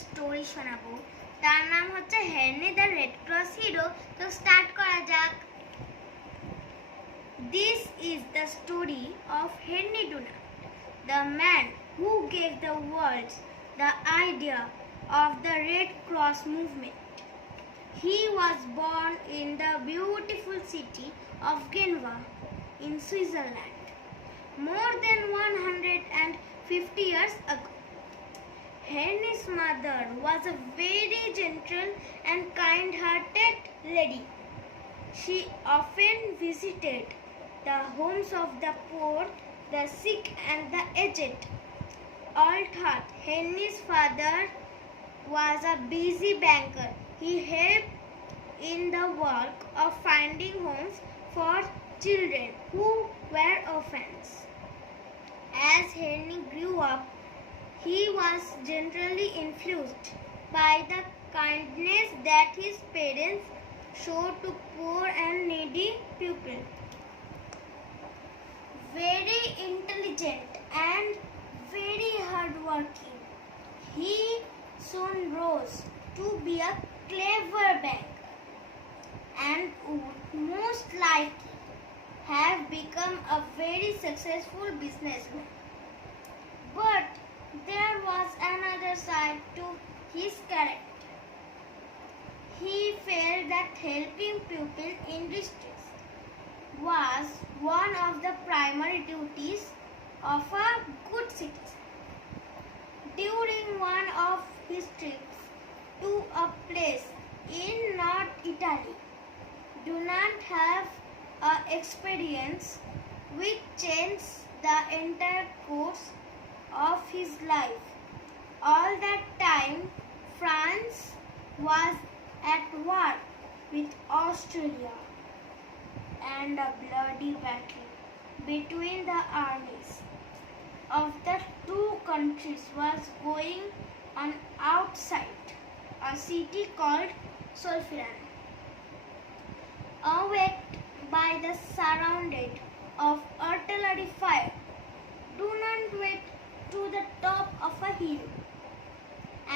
Story শোনাবো। তার নাম হচ্ছে Henry the red cross hero. তো স্টার্ট করা যাক। This is the story of Henry Dunant, the man who gave the world the idea of the Red Cross movement. He was born in the beautiful city of Geneva in Switzerland more than 150 years ago. Henry's mother was a very gentle and kind-hearted lady. She often visited the homes of the poor, the sick and the aged. All thought Henry's father was a busy banker. He helped in the work of finding homes for children who were orphans. As Henry grew up, he was generally influenced by the kindness that his parents showed to poor and needy people. Very intelligent and very hardworking, he soon rose to be a clever banker and would most likely have become a very successful businessman. But there was another side to his character. He felt that helping people in distress was one of the primary duties of a good citizen. During one of his trips to a place in North Italy, Dunant had an experience which changed the entire course of his life. All that time, France was at war with Austria, and a bloody battle between the armies of the two countries was going on outside a city called Solferino. Awaked by the surrounded of artillery fire, Dunant went to the top of a hill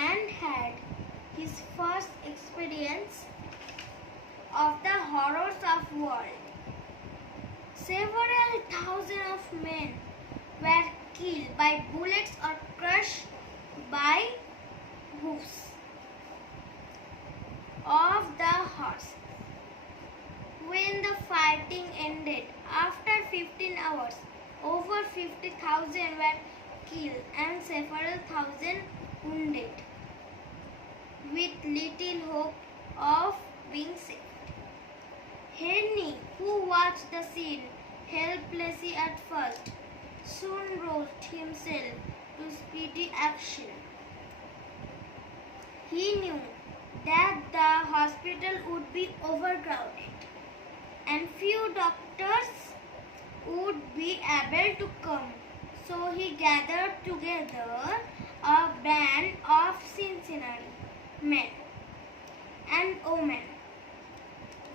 and had his first experience of the horrors of war. Several thousands of men were killed by bullets or crushed by hoofs of the horse. When the fighting ended, after 15 hours, over 50,000 were killed and several thousand wounded, with little hope of being saved. Henry, who watched the scene helplessly at first, soon roused himself to speedy action. He knew that the hospital would be overcrowded and few doctors would be able to come. So he gathered together a band of Cincinnati men and women,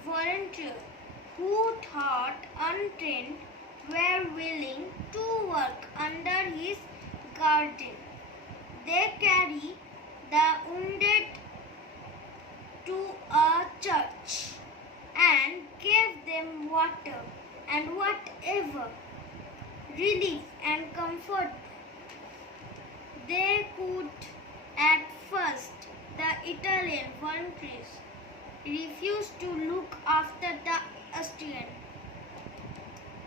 volunteers who thought untrained were willing to work under his guardian. They carried the wounded to a church and gave them water and whatever relief and comfort they could. At first, the Italian volunteers refused to look after the Austrian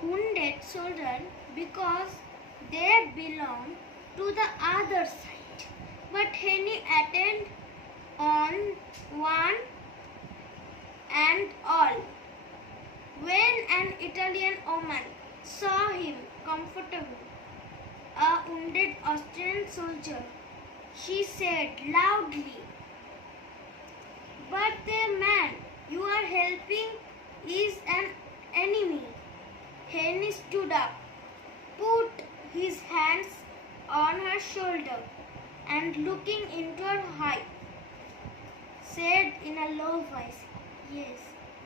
wounded soldiers because they belonged to the other side. But Henry attended on one and all. When an Italian woman saw him comfortable a wounded Austrian soldier, she said loudly, "But the man you are helping is an enemy." Henry stood up, put his hands on her shoulder, and looking into her eyes, said in a low voice, "Yes,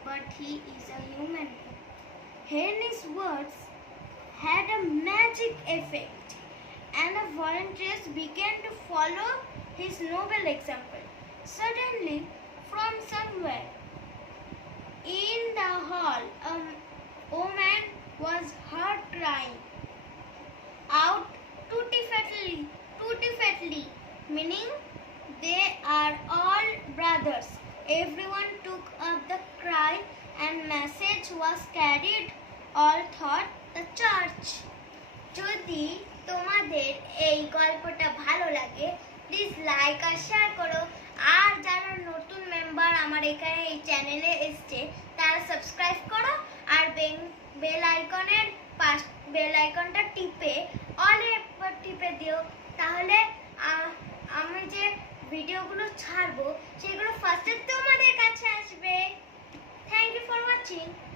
but he is a human being." Henry's words had a magic effect, and the volunteers began to follow his noble example. Suddenly, from somewhere in the hall, a woman was heard crying out tutti fatly, meaning they are all brothers. Everyone took up the cry and message was carried all thought the church. যদি তোমাদের এই গল্পটা ভালো লাগে please like R share করো আর যারা নতুন member আমার এখানে এই চ্যানেলে এসছে তারা সাবস্ক্রাইব করো আর বেল আইকনটা টিপে অলে টিপে দিও তাহলে আমি যে ভিডিওগুলো ছাড়বো সেগুলো ফার্স্টে তোমাদের কাছে আসবে। Thank you for watching.